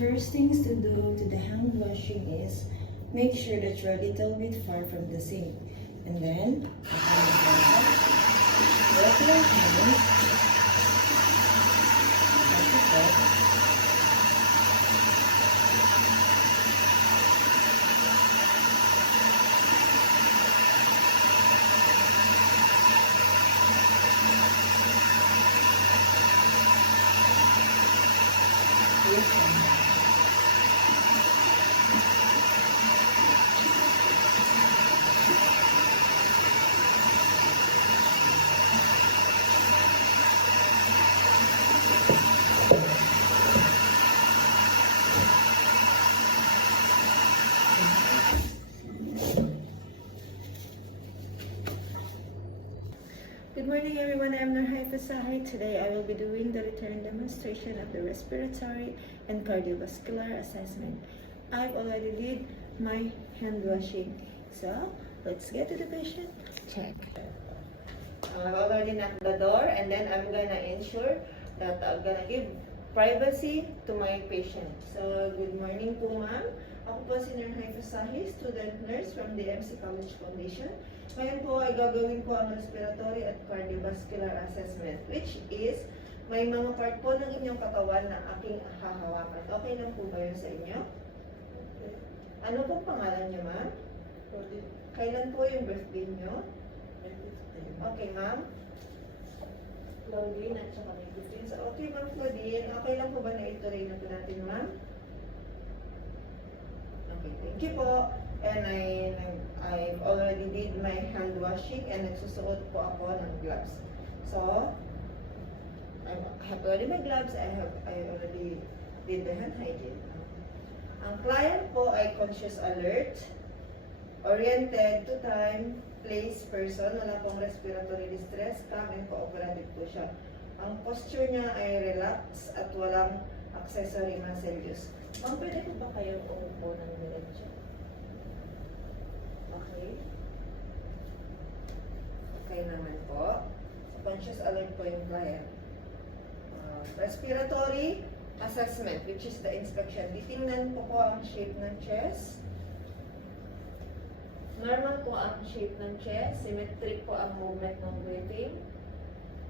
first things to do to the hand washing is make sure that you're a little bit far from the sink. And then, wet your hands. Like that. Good morning everyone, I'm Nurhay Fasahay. Today I will be doing the return demonstration of the respiratory and cardiovascular assessment. I've already did my hand washing, so let's get to the patient check. I've already knocked the door and then I'm gonna ensure that I'm gonna give privacy to my patient. So good morning po ma'am. Ako po si Nurhay Fasahay, student nurse from the MC College Foundation. Ngayon po ay gagawin ko ang respiratory at cardiovascular assessment, which is may mga part po ng inyong katawan na aking hahawakan. Okay lang po ba yun sa inyo? Okay. Ano pong pangalan niyo, ma'am? Kailan po yung birthday niyo? Okay, ma'am. Claudine at saka may 15. So, okay, ma'am Claudine. Okay lang po ba na ituloy na po natin, ma'am? Okay, thank you po. And I've already did my hand washing and nagsusuot po ako ng gloves. So, I have already my gloves. I already did the hand hygiene. Ang client po ay conscious alert, oriented to time, place, person, wala pong respiratory distress, calm and cooperative po siya. Ang posture niya ay relax at walang accessory muscle use. Ma'am, pwede po ba kayong umupo ng diretso? Okay. Okay naman po. So, conscious alert po yung client. Respiratory assessment, which is the inspection. Titingnan po ang shape ng chest. Normal po ang shape ng chest. Symmetric po ang movement ng breathing.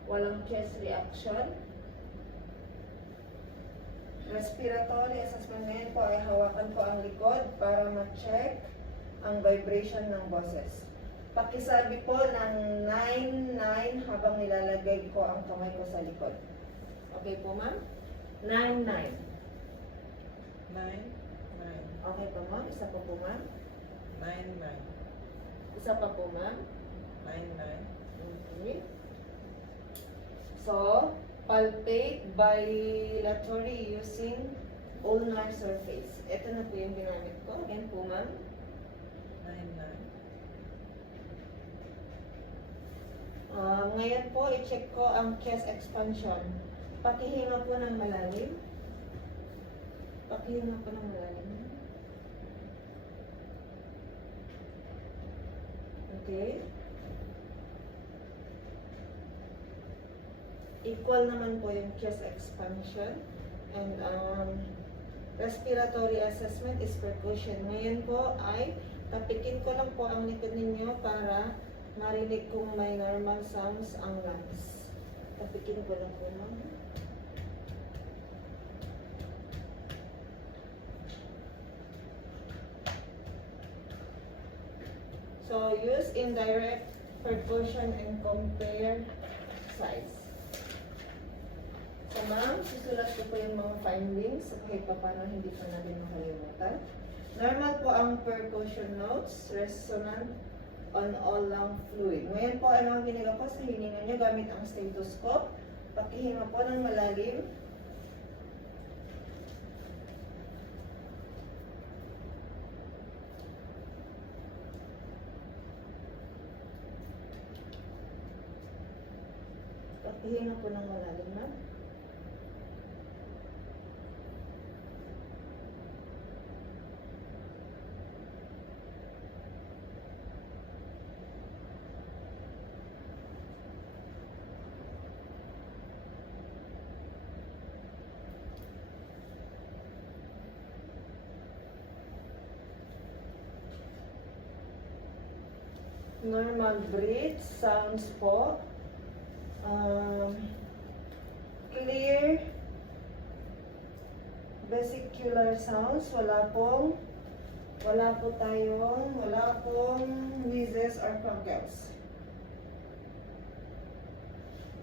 Walang chest reaction. Respiratory assessment ngayon po ay hawakan po ang likod para ma-check ang vibration ng boses. Pakisabi po ng 9-9 habang nilalagay ko ang kamay ko sa likod. Okay po, ma'am? 9-9. 9-9. Okay po, ma'am? Isa pa po, ma'am? 9-9. Isa pa po, ma'am? 9-9. Okay. So, palpate bilaterally using ulnar surface. Ito na po yung ginamit ko. Again po, ma'am? 9-9. Ngayon po, i-check ko ang chest expansion. Pakihinga po ng malalim. Pakihinga po ng malalim. Okay. Equal naman po yung chest expansion. And respiratory assessment is percussion. Ngayon po ay tapikin ko lang po ang likod ninyo para marinig kung may normal sounds ang lungs. Tapikin ko lang po, ma'am. So, use indirect percussion and compare size. So, ma'am, susulat ko po yung mga findings. Okay, paano hindi pa natin makalimutan. Normal po ang percussion notes, resonant on all lung fluid. Ngayon po, ano ang ginawa ko sa hininga nyo gamit ang stethoscope. Pakihinga po ng malalim. Pakihinga po ng malalim, ma'am. Normal breath sounds po. Clear vesicular sounds. Wala pong wheezes or cronkles.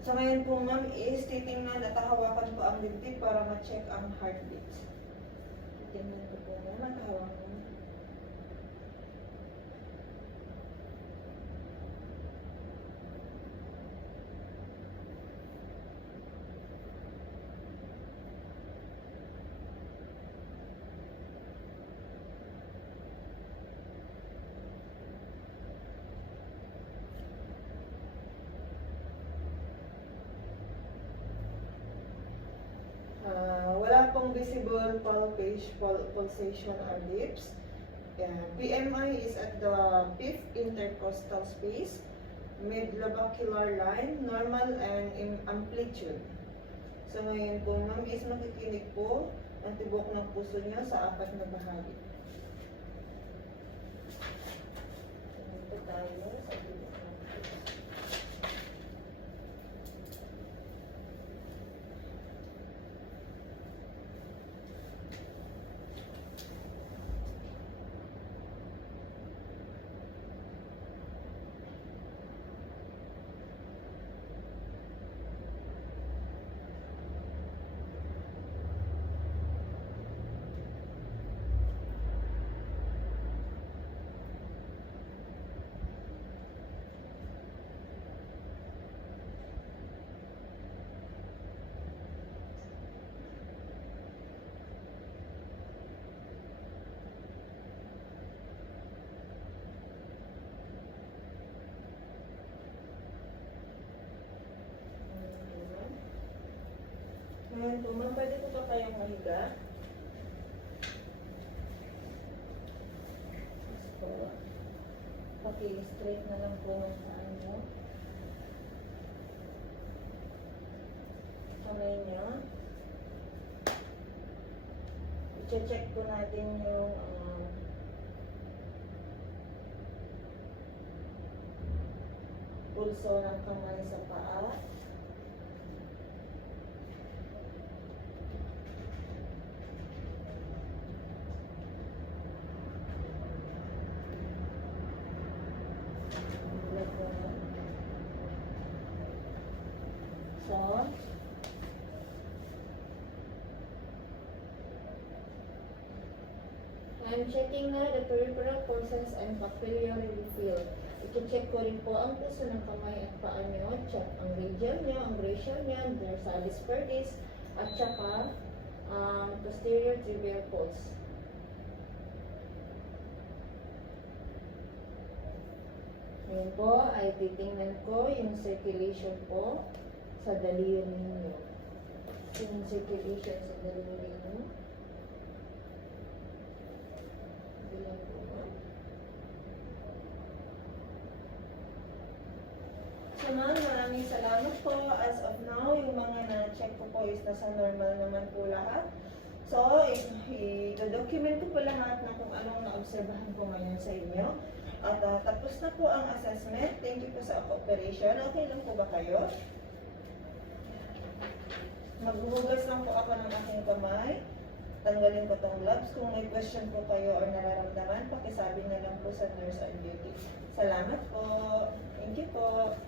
So ngayon po ma'am is titingnan at hawakan po ang dibdib para ma-check ang heartbeat. Titingnan ko po ma'am at hawakan. Wala pong visible pulsation or dips. PMI is at the 5th intercostal space, mid-lobacular line, normal and in amplitude. So ngayon po ma'am is makikinig po ang tibok ng puso niya sa 4 na bahagi. Ito tayo sa tibok ng puso. Ngayon po ma'am, pwede po ba kayong mahiga? So, paki-straight na lang po ng saan nyo. Kamay nyo. I-check po natin yung pulso ng kamay sa paa. So, I'm checking na the peripheral pulses and papillary refill. I-check ko rin po ang puso ng kamay at paa nyo. Check ang radial nyo, ang brachial nyo, ang dorsalis perdis, at saka posterior tibial pulse. Ngayon po ay titingnan ko yung circulation po sa daliri ninyo. Yung circulation sa daliri ninyo. Bilang po. So ma'am, maraming salamat po. As of now, yung mga na-check ko po is nasa normal naman po lahat. So, i-document ko po lahat na kung anong naobserbahan ko ngayon sa inyo. At tapos na po ang assessment. Thank you po sa cooperation. Okay lang po ba kayo? Maghuhugas lang po ako ng aking kamay. Tanggalin ko tong gloves. Kung may question po kayo or nararamdaman, pakisabi na lang po sa nurse on duty. Salamat po. Thank you po.